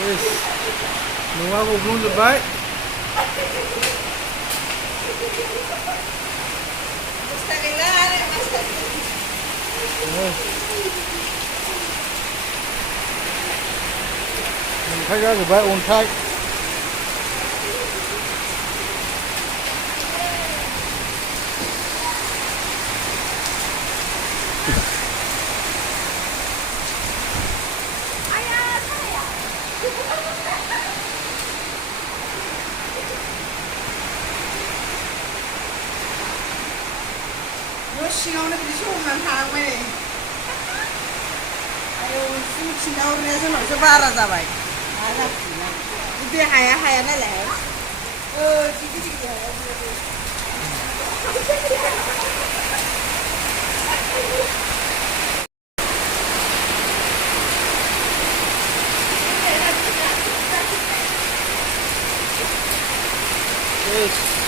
न'आ गब्लंजोब्बाय अन्थाइ जाजोब्बाय अन्थाइ सिङावनो बिदि हमनानै थालांबाय नै आयौ खिन्था हरनाया जोंनावसो बारा जाबाय मा जाखो बे हाया नालाय गिदिर गिदिर हाया Yes.